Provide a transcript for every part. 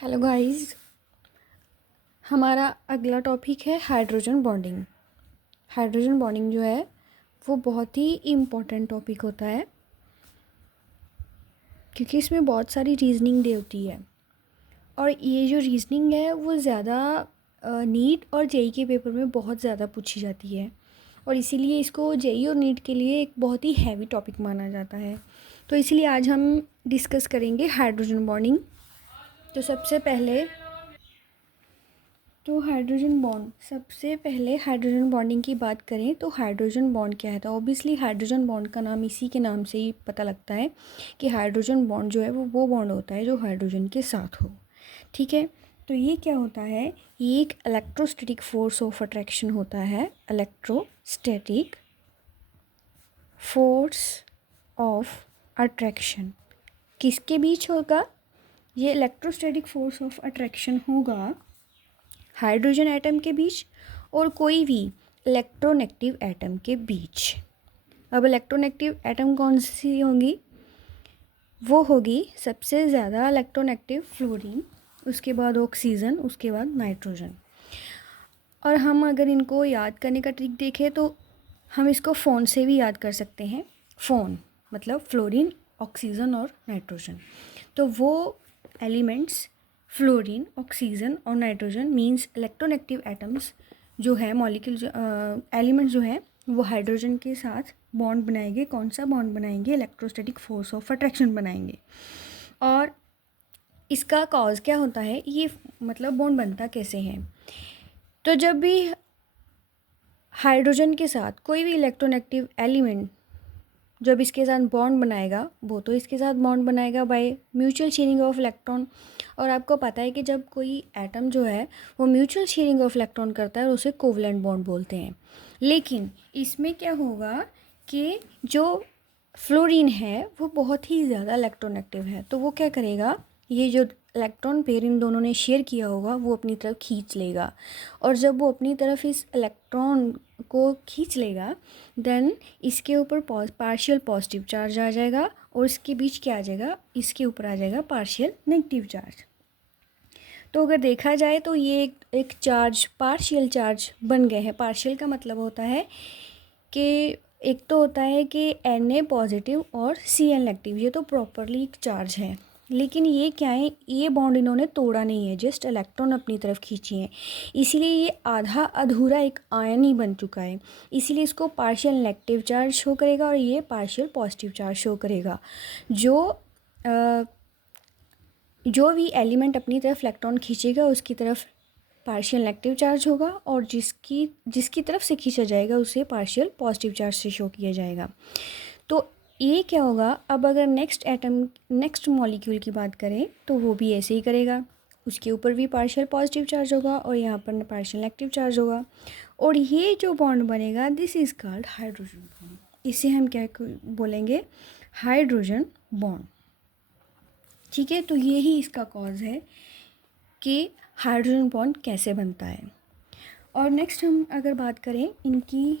Hello guys, हमारा अगला topic है हाइड्रोजन बॉन्डिंग। हाइड्रोजन बॉन्डिंग जो है वो बहुत ही इम्पोर्टेंट टॉपिक होता है क्योंकि इसमें बहुत सारी रीजनिंग दे होती है और ये जो रीजनिंग है वो ज़्यादा नीट और जेई के पेपर में बहुत ज़्यादा पूछी जाती है और इसीलिए इसको जेई और नीट के लिए एक बहुत ही हैवी टॉपिक माना जाता है। तो इसीलिए आज हम डिस्कस करेंगे हाइड्रोजन बॉन्डिंग। तो सबसे पहले हाइड्रोजन बॉन्डिंग की बात करें तो हाइड्रोजन बॉन्ड क्या है। तो ऑब्वियसली हाइड्रोजन बॉन्ड का नाम इसी के नाम से ही पता लगता है कि हाइड्रोजन बॉन्ड जो है वो बॉन्ड होता है जो हाइड्रोजन के साथ हो। ठीक है, तो ये क्या होता है, ये एक इलेक्ट्रोस्टैटिक फोर्स ऑफ अट्रैक्शन होता है। इलेक्ट्रोस्टैटिक फोर्स ऑफ अट्रैक्शन किसके बीच होगा? ये इलेक्ट्रोस्टैटिक फोर्स ऑफ अट्रैक्शन होगा हाइड्रोजन एटम के बीच और कोई भी इलेक्ट्रोनेगेटिव एटम के बीच। अब इलेक्ट्रोनेगेटिव एटम कौन सी होगी? वो होगी सबसे ज़्यादा इलेक्ट्रोनेगेटिव फ्लोरीन, उसके बाद ऑक्सीजन, उसके बाद नाइट्रोजन। और हम अगर इनको याद करने का ट्रिक देखें तो हम इसको फ़ोन से भी याद कर सकते हैं। फ़ोन मतलब फ्लोरीन, ऑक्सीजन और नाइट्रोजन। तो वो एलिमेंट्स फ्लोरीन, ऑक्सीजन और नाइट्रोजन मींस इलेक्ट्रोनेगेटिव एटम्स जो है, मॉलिक्यूल एलिमेंट्स जो है वो हाइड्रोजन के साथ बॉन्ड बनाएंगे। कौन सा बॉन्ड बनाएंगे? इलेक्ट्रोस्टैटिक फोर्स ऑफ अट्रैक्शन बनाएंगे। और इसका कॉज क्या होता है, ये मतलब बॉन्ड बनता कैसे है? तो जब भी हाइड्रोजन के साथ कोई भी इलेक्ट्रोनेगेटिव एलिमेंट जब इसके साथ बॉन्ड बनाएगा, वो तो इसके साथ बॉन्ड बनाएगा by mutual sharing of electron. और आपको पता है कि जब कोई एटम जो है वो म्यूचुअल शेयरिंग ऑफ इलेक्ट्रॉन करता है उसे कोवलेंट बॉन्ड बोलते हैं। लेकिन इसमें क्या होगा कि जो फ्लोरीन है वो बहुत ही ज़्यादा इलेक्ट्रोनेगेटिव है, तो वो क्या करेगा, ये जो इलेक्ट्रॉन पेयर इन दोनों ने शेयर किया होगा वो अपनी तरफ खींच लेगा। और जब वो अपनी तरफ इस इलेक्ट्रॉन को खींच लेगा देन इसके ऊपर पार्शियल पॉजिटिव चार्ज आ जाएगा और इसके बीच क्या आ जाएगा, इसके ऊपर आ जाएगा पार्शियल नेगेटिव चार्ज। तो अगर देखा जाए तो ये एक चार्ज, पार्शियल चार्ज बन गए हैं। पार्शियल का मतलब होता है कि एक तो होता है कि Na पॉजिटिव और Cl नेगेटिव, ये तो प्रॉपरली एक चार्ज है। लेकिन ये क्या है, ये बॉन्ड इन्होंने तोड़ा नहीं है, जस्ट इलेक्ट्रॉन अपनी तरफ खींची हैं। इसीलिए ये आधा अधूरा एक आयन ही बन चुका है। इसीलिए इसको पार्शियल नेगेटिव चार्ज शो करेगा और ये पार्शियल पॉजिटिव चार्ज शो करेगा। जो भी एलिमेंट अपनी तरफ इलेक्ट्रॉन खींचेगा उसकी तरफ पार्शियल नेगेटिव चार्ज होगा और जिसकी तरफ से खींचा जाएगा उसे पार्शियल पॉजिटिव चार्ज से शो किया जाएगा। तो ये क्या होगा, अब अगर नेक्स्ट मॉलिक्यूल की बात करें तो वो भी ऐसे ही करेगा। उसके ऊपर भी पार्शियल पॉजिटिव चार्ज होगा और यहाँ पर पार्शियल नेगेटिव चार्ज होगा और ये जो बॉन्ड बनेगा this is called hydrogen bond. इसे हम क्या बोलेंगे? Hydrogen bond. ठीक है, तो यही इसका कॉज है कि हाइड्रोजन बॉन्ड कैसे बनता है। और नेक्स्ट हम अगर बात करें इनकी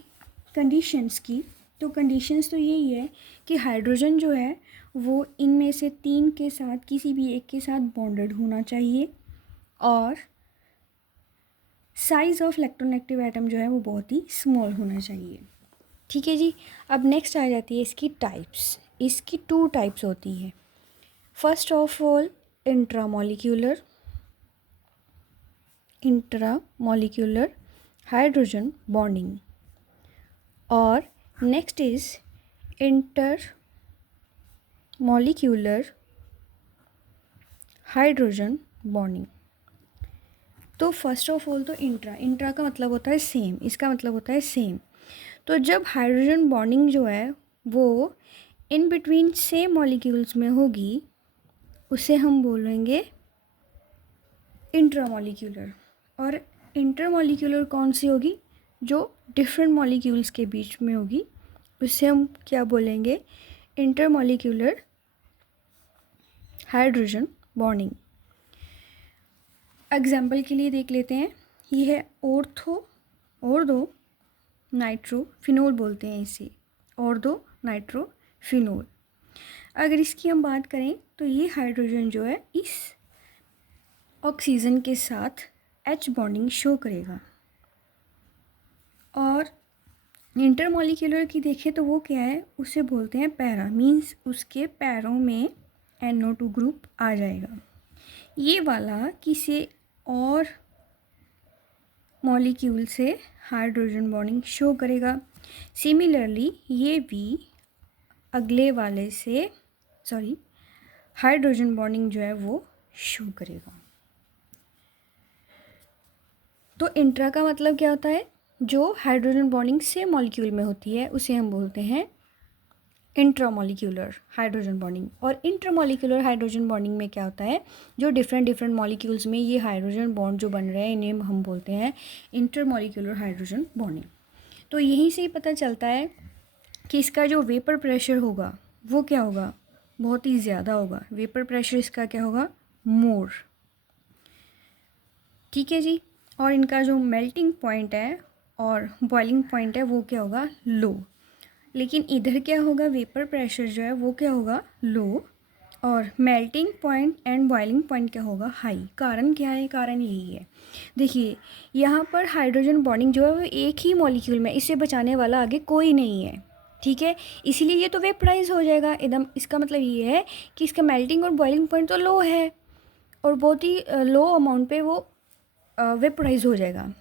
कंडीशंस की, तो कंडीशंस तो यही है कि हाइड्रोजन जो है वो इनमें से 3 के साथ किसी भी एक के साथ बॉन्डेड होना चाहिए और साइज़ ऑफ इलेक्ट्रोनेगेटिव एटम जो है वो बहुत ही स्मॉल होना चाहिए। ठीक है जी, अब नेक्स्ट आ जाती है इसकी टाइप्स। इसकी 2 टाइप्स होती है। First of all intramolecular hydrogen bonding और next is intermolecular hydrogen bonding. तो फर्स्ट ऑफ ऑल तो इंट्रा का मतलब होता है सेम, इसका मतलब होता है सेम। तो जब हाइड्रोजन बॉन्डिंग जो है वो इन बिटवीन सेम मॉलिक्यूल्स में होगी उसे हम बोलेंगे इंट्रामॉलिक्यूलर। और इंटरमॉलिक्यूलर कौन सी होगी? जो डिफरेंट मॉलिक्यूल्स के बीच में होगी उसे हम क्या बोलेंगे? Intermolecular hydrogen bonding. एग्जाम्पल के लिए देख लेते हैं, ये है ऑर्थो नाइट्रो फिनोल बोलते हैं इसे, ऑर्थो नाइट्रो फिनोल। अगर इसकी हम बात करें तो ये हाइड्रोजन जो है इस ऑक्सीजन के साथ H बॉन्डिंग शो करेगा। और इंटरमॉलिक्यूलर की देखें तो वो क्या है, उसे बोलते हैं पैरा, मीन्स उसके पैरों में NO2 ग्रुप आ जाएगा। ये वाला किसी और मॉलिक्यूल से हाइड्रोजन बॉन्डिंग शो करेगा। सिमिलरली ये भी अगले वाले से हाइड्रोजन बॉन्डिंग जो है वो शो करेगा। तो इंट्रा का मतलब क्या होता है, जो हाइड्रोजन बॉन्डिंग से मॉलिक्यूल में होती है उसे हम बोलते हैं इंट्रामॉलिक्यूलर हाइड्रोजन बॉन्डिंग। और इंटरमॉलिक्यूलर हाइड्रोजन बॉन्डिंग में क्या होता है, जो डिफरेंट मॉलिक्यूल्स में ये हाइड्रोजन बॉन्ड जो बन रहे हैं इन्हें हम बोलते हैं इंटरमॉलिक्यूलर हाइड्रोजन बॉन्डिंग। तो यहीं से ही पता चलता है कि इसका जो वेपर प्रेशर होगा वो क्या होगा, बहुत ही ज़्यादा होगा। वेपर प्रेशर इसका क्या होगा, मोर। ठीक है जी। और इनका जो मेल्टिंग पॉइंट है और बॉइलिंग पॉइंट है वो क्या होगा, लो। लेकिन इधर क्या होगा, वेपर प्रेशर जो है वो क्या होगा, लो, और melting point and boiling point क्या होगा, हाई। कारण क्या है, कारण यही है। देखिए यहाँ पर हाइड्रोजन बॉन्डिंग जो है वो एक ही मॉलिक्यूल में, इसे बचाने वाला आगे कोई नहीं है। ठीक है, इसीलिए ये तो वेपराइज हो जाएगा एकदम। इसका मतलब ये है कि इसका मेल्टिंग और बॉइलिंग पॉइंट तो लो है और बहुत ही लो अमाउंट पे वो वेपराइज हो जाएगा।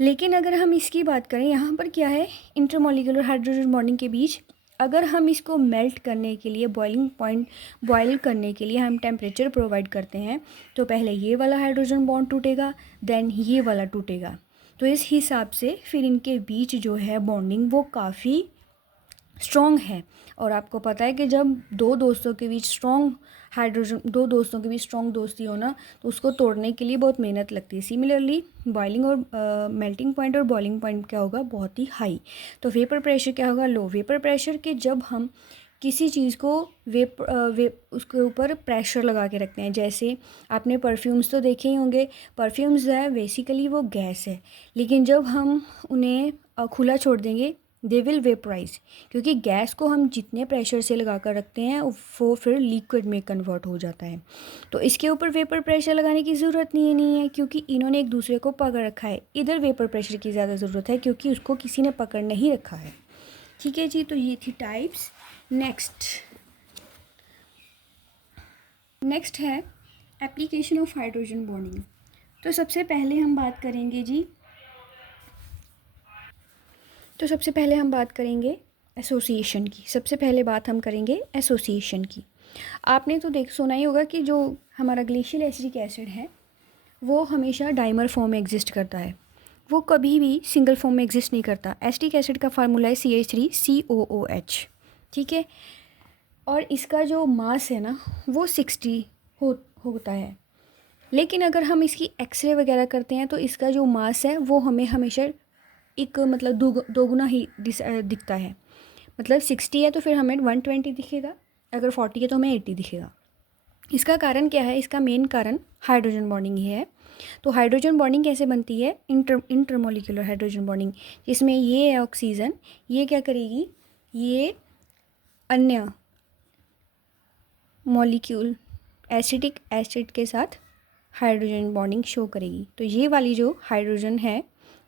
लेकिन अगर हम इसकी बात करें, यहाँ पर क्या है, इंटरमॉलिक्यूलर हाइड्रोजन बॉन्डिंग के बीच अगर हम इसको मेल्ट करने के लिए बॉइलिंग पॉइंट बॉयल करने के लिए हम टेम्परेचर प्रोवाइड करते हैं, तो पहले ये वाला हाइड्रोजन बॉन्ड टूटेगा, देन ये वाला टूटेगा। तो इस हिसाब से फिर इनके बीच जो है बॉन्डिंग वो काफ़ी स्ट्रॉन्ग है। और आपको पता है कि जब दो दोस्तों के बीच दो दोस्तों के बीच स्ट्रॉन्ग दोस्ती हो ना, तो उसको तोड़ने के लिए बहुत मेहनत लगती है। सिमिलरली बॉइलिंग और मेल्टिंग पॉइंट और बॉइलिंग पॉइंट क्या होगा, बहुत ही हाई। तो वेपर प्रेशर क्या होगा, लो। वेपर प्रेशर के जब हम किसी चीज़ को उसके ऊपर प्रेशर लगा के रखते हैं, जैसे आपने परफ्यूम्स तो देखे ही होंगे। परफ्यूम्स जो है बेसिकली वो गैस है, लेकिन जब हम उन्हें खुला छोड़ देंगे दे विल वेपराइज, क्योंकि गैस को हम जितने प्रेशर से लगा कर रखते हैं वो फिर लिक्विड में कन्वर्ट हो जाता है। तो इसके ऊपर वेपर प्रेशर लगाने की ज़रूरत नहीं है क्योंकि इन्होंने एक दूसरे को पकड़ रखा है। इधर वेपर प्रेशर की ज़्यादा ज़रूरत है क्योंकि उसको किसी ने पकड़ नहीं रखा है। ठीक है जी, तो ये थी टाइप्स। नेक्स्ट है एप्लीकेशन ऑफ हाइड्रोजन बॉन्डिंग। तो सबसे पहले हम बात करेंगे एसोसिएशन की। सबसे पहले बात हम करेंगे एसोसिएशन की। आपने तो सुना ही होगा कि जो हमारा ग्लेशियल एसिटिक एसिड है वो हमेशा डाइमर फॉर्म में एग्जिस्ट करता है, वो कभी भी सिंगल फॉर्म में एग्जिस्ट नहीं करता। एसिटिक एसिड का फार्मूला है CH3COOH। ठीक है, और इसका जो मास है ना वो 60 होता है। लेकिन अगर हम इसकी एक्सरे वगैरह करते हैं तो इसका जो मास है वो हमें हमेशा एक मतलब दोगुना ही दिखता है। मतलब 60 है तो फिर हमें 120 दिखेगा, अगर 40 है तो हमें 80 दिखेगा। इसका कारण क्या है, इसका मेन कारण हाइड्रोजन बॉन्डिंग ही है। तो हाइड्रोजन बॉन्डिंग कैसे बनती है, इंटरमॉलिक्यूलर हाइड्रोजन बॉन्डिंग, जिसमें ये है ऑक्सीजन, ये क्या करेगी, ये अन्य मॉलिक्यूल एसिटिक एसिड के साथ हाइड्रोजन बॉन्डिंग शो करेगी। तो ये वाली जो हाइड्रोजन है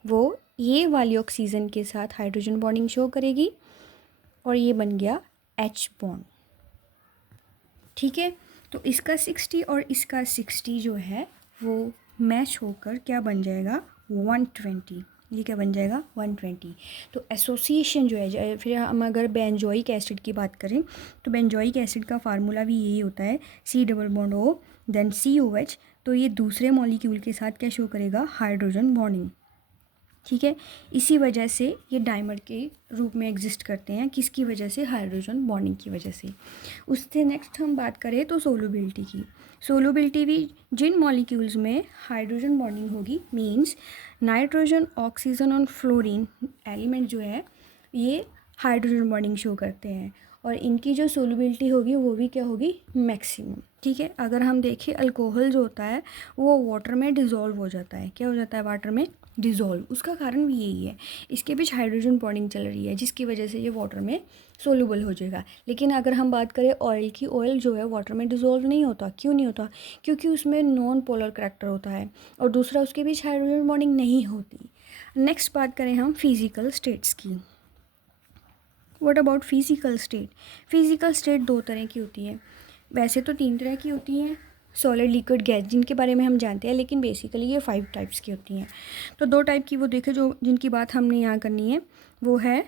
वो ये वाली ऑक्सीजन के साथ हाइड्रोजन बॉन्डिंग शो करेगी और ये बन गया H बॉन्ड। ठीक है, तो इसका 60 और इसका 60 जो है वो मैच होकर क्या बन जाएगा, 120। ये क्या बन जाएगा, 120। तो एसोसिएशन जो है, फिर हम अगर बेंजोइक एसिड की बात करें तो बेंजोइक एसिड का फार्मूला भी यही होता है, C+O देन COH। तो ये दूसरे मॉलिक्यूल के साथ क्या शो करेगा, हाइड्रोजन बॉन्डिंग। ठीक है, इसी वजह से ये डाइमर के रूप में एग्जिस्ट करते हैं, किसकी वजह से, हाइड्रोजन बॉन्डिंग की वजह से। उससे नेक्स्ट हम बात करें तो सोलुबिलिटी की। सोलुबिलिटी भी जिन मॉलिक्यूल्स में हाइड्रोजन बॉन्डिंग होगी, मींस नाइट्रोजन, ऑक्सीजन और फ्लोरीन एलिमेंट जो है ये हाइड्रोजन बॉन्डिंग शो करते हैं और इनकी जो सोलुबिलिटी होगी वो भी क्या होगी, मैक्सिमम। ठीक है, अगर हम देखें अल्कोहल जो होता है वो वाटर में डिज़ोल्व हो जाता है, क्या हो जाता है, वाटर में डिज़ोल्व। उसका कारण भी यही है, इसके बीच हाइड्रोजन बॉन्डिंग चल रही है जिसकी वजह से ये वाटर में सोल्यूबल हो जाएगा। लेकिन अगर हम बात करें ऑयल की, ऑयल जो है वाटर में डिज़ोल्व नहीं होता। क्यों नहीं होता? क्योंकि उसमें नॉन पोलर करैक्टर होता है और दूसरा उसके बीच हाइड्रोजन बॉन्डिंग नहीं होती। नेक्स्ट बात करें हम फिज़िकल स्टेट्स की। What about physical state? Physical state दो तरह की होती है, वैसे तो 3 तरह की होती हैं, सॉलिड, लिक्विड, गैस, जिनके बारे में हम जानते हैं, लेकिन बेसिकली ये 5 टाइप्स की होती हैं। तो 2 टाइप की वो देखे जो जिनकी बात हमने यहाँ करनी है, वो है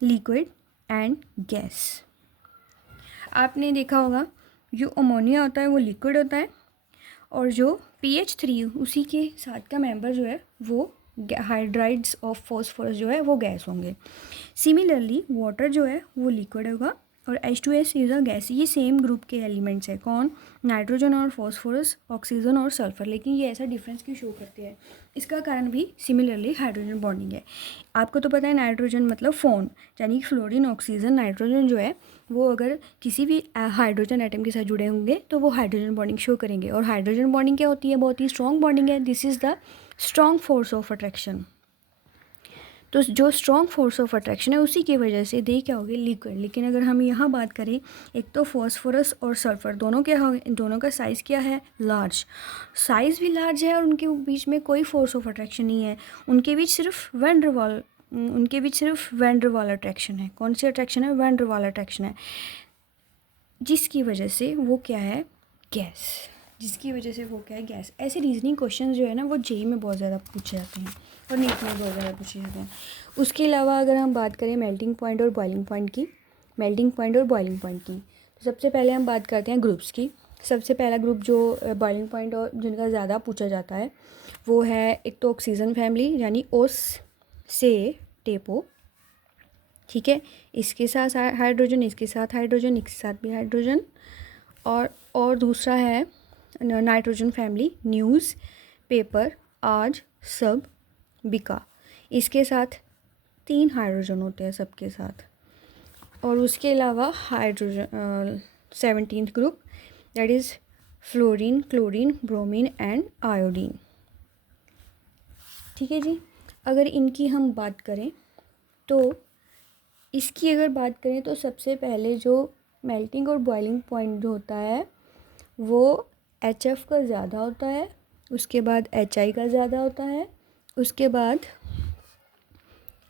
लिक्विड एंड गैस। आपने देखा होगा जो अमोनिया होता है वो लिक्विड होता है और जो pH3 उसी के साथ का मेंबर जो है वो हाइड्राइड्स ऑफ फॉस्फोरस जो है वो गैस होंगे। सिमिलरली वाटर जो है वो लिक्विड होगा और H2S इज़ अ गैस। ये सेम ग्रुप के एलिमेंट्स है। कौन? नाइट्रोजन और फॉस्फोरस, ऑक्सीजन और सल्फर। लेकिन ये ऐसा डिफरेंस क्यों शो करते हैं? इसका कारण भी सिमिलरली हाइड्रोजन बॉन्डिंग है। आपको तो पता है नाइट्रोजन मतलब फोन, यानी फ्लोरीन, ऑक्सीजन, नाइट्रोजन जो है वो अगर किसी भी हाइड्रोजन एटम के साथ जुड़े होंगे तो वो हाइड्रोजन बॉन्डिंग शो करेंगे। और हाइड्रोजन बॉन्डिंग क्या होती है? बहुत ही स्ट्रॉन्ग बॉन्डिंग है। This is the strong force of attraction. तो जो स्ट्रॉन्ग फोर्स ऑफ अट्रैक्शन है उसी की वजह से दे क्या होगी? लिक्विड। लेकिन अगर हम यहाँ बात करें, एक तो फॉस्फोरस और सल्फर दोनों क्या हो, दोनों का साइज़ क्या है? लार्ज। साइज़ भी लार्ज है और उनके बीच में कोई फोर्स ऑफ अट्रैक्शन नहीं है। उनके बीच सिर्फ वैन डर वाल अट्रैक्शन है। कौन सी अट्रैक्शन है? वैन डर वाल अट्रैक्शन है, जिसकी वजह से वो क्या है? गैस। जिसकी वजह से वो क्या है? गैस। ऐसे रीजनिंग क्वेश्चन जो है ना वो जेईई में बहुत ज़्यादा पूछे जाते हैं और नीट में बहुत ज़्यादा पूछे जाते हैं। उसके अलावा अगर हम बात करें मेल्टिंग पॉइंट और बॉइलिंग पॉइंट की, तो सबसे पहले हम बात करते हैं ग्रुप्स की। सबसे पहला ग्रुप जो बॉइलिंग पॉइंट और जिनका ज़्यादा पूछा जाता है वो है एक तो ऑक्सीजन फैमिली, यानी ओस से टेपो, ठीक है। इसके साथ हाइड्रोजन, इसके साथ हाइड्रोजन, इसके साथ भी हाइड्रोजन। और दूसरा है नाइट्रोजन फैमिली, न्यूज़, पेपर, आज, सब, बिका। इसके साथ 3 हाइड्रोजन होते हैं सबके साथ। और उसके अलावा hydrogen 17th group, that is fluorine, chlorine, bromine and iodine, ठीक है जी। अगर इनकी हम बात करें तो इसकी अगर बात करें तो सबसे पहले जो मेल्टिंग और बॉइलिंग पॉइंट जो होता है वो HF का ज़्यादा होता है, उसके बाद HI का ज़्यादा होता है, उसके बाद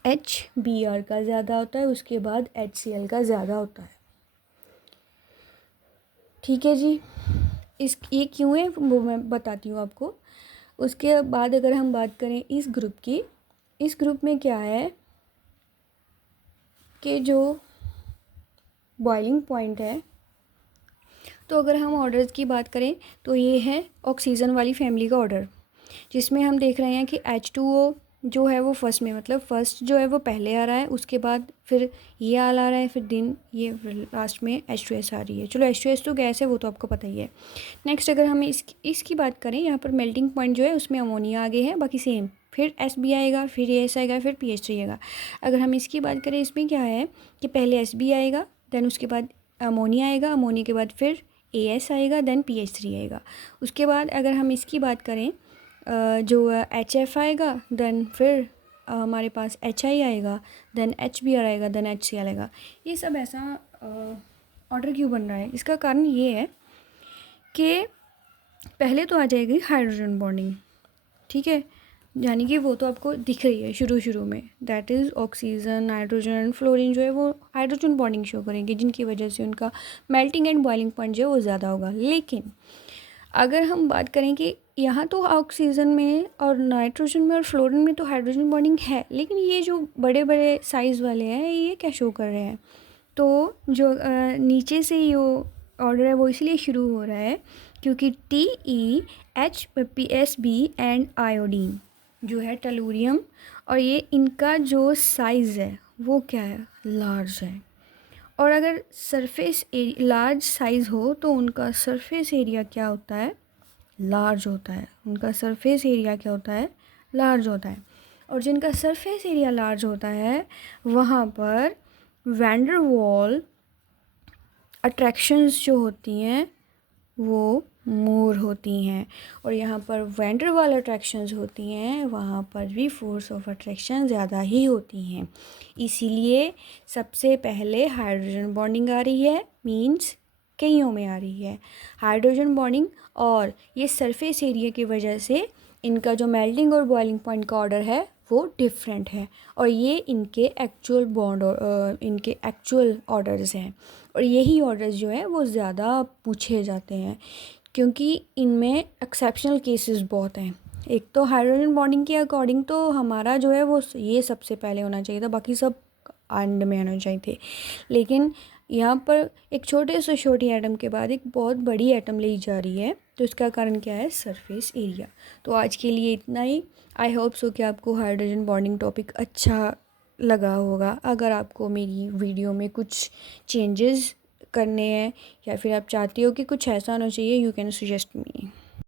HBr का ज़्यादा होता है, उसके बाद HCl का ज़्यादा होता है, ठीक है जी। ये क्यों है वो मैं बताती हूँ आपको। उसके बाद अगर हम बात करें इस ग्रुप की, इस ग्रुप में क्या है कि जो बॉइलिंग पॉइंट है, तो अगर हम ऑर्डर्स की बात करें तो ये है ऑक्सीजन वाली फैमिली का ऑर्डर, जिसमें हम देख रहे हैं कि H2O जो है वो फर्स्ट में, मतलब फर्स्ट जो है वो पहले आ रहा है, उसके बाद फिर ये आ रहा है, फिर दिन ये लास्ट में H2S आ रही है। चलो H2S तो गैस है, वो तो आपको पता ही है। नेक्स्ट अगर हम इसकी बात करें, यहाँ पर मेल्टिंग पॉइंट जो है उसमें अमोनिया आगे है, बाकी सेम, फिर SB आएगा, फिर AS आएगा, फिर PH3 आएगा। अगर हम इसकी बात करें, इसमें क्या है कि पहले SB आएगा, देन उसके बाद अमोनिया आएगा, अमोनिया के बाद फिर AS आएगा, देन PH3 आएगा। उसके बाद अगर हम इसकी बात करें जो HF आएगा, देन फिर हमारे पास HI आएगा, देन HBr आएगा, देन HCl आएगा। ये सब ऐसा ऑर्डर क्यों बन रहा है? इसका कारण ये है कि पहले तो आ जाएगी हाइड्रोजन बॉन्डिंग, ठीक है, यानी कि वो तो आपको दिख रही है शुरू में, that is oxygen, nitrogen and fluorine जो है वो हाइड्रोजन बॉन्डिंग शो करेंगे, जिनकी वजह से उनका मेल्टिंग एंड बॉइलिंग पॉइंट जो है वो ज़्यादा होगा। लेकिन अगर हम बात करें कि यहाँ तो ऑक्सीजन में और नाइट्रोजन में और फ्लोरीन में तो हाइड्रोजन बॉन्डिंग है, लेकिन ये जो बड़े बड़े साइज़ वाले हैं ये क्या शो कर रहे हैं? तो जो नीचे से ये ऑर्डर है वो इसलिए शुरू हो रहा है क्योंकि TeHPsB एंड आयोडीन जो है टेलूरियम, और ये इनका जो साइज़ है वो क्या है? लार्ज है। और अगर सरफेस लार्ज साइज़ हो तो उनका सरफेस एरिया क्या होता है? लार्ज होता है। उनका सरफेस एरिया क्या होता है? लार्ज होता है। और जिनका सरफेस एरिया लार्ज होता है वहाँ पर वैन डर वाल अट्रैक्शंस जो होती हैं वो मोर होती हैं। और यहाँ पर वैन डर वाल अट्रैक्शंस होती हैं, वहाँ पर भी फोर्स ऑफ अट्रैक्शन ज़्यादा ही होती हैं। इसीलिए सबसे पहले हाइड्रोजन बॉन्डिंग आ रही है, मींस कईयों में आ रही है हाइड्रोजन बॉन्डिंग। और ये सरफेस एरिया की वजह से इनका जो मेल्टिंग और बॉइलिंग पॉइंट का ऑर्डर है वो डिफरेंट है, और ये इनके एक्चुअल ऑर्डर्स हैं। और यही ऑर्डर्स जो है वो ज़्यादा पूछे जाते हैं, क्योंकि इनमें एक्सेप्शनल केसेस बहुत हैं। एक तो हाइड्रोजन बॉन्डिंग के अकॉर्डिंग तो हमारा जो है वो ये सबसे पहले होना चाहिए था, बाकी सब एंड में आना चाहिए थे। लेकिन यहाँ पर एक छोटे से छोटी एटम के बाद एक बहुत बड़ी एटम ली जा रही है, तो इसका कारण क्या है? Surface area. तो आज के लिए इतना ही। आई होप सो कि आपको हाइड्रोजन बॉन्डिंग टॉपिक अच्छा लगा होगा। अगर आपको मेरी वीडियो में कुछ चेंजेस करने हैं या फिर आप चाहते हो कि कुछ ऐसा होना चाहिए, यू कैन सजेस्ट मी।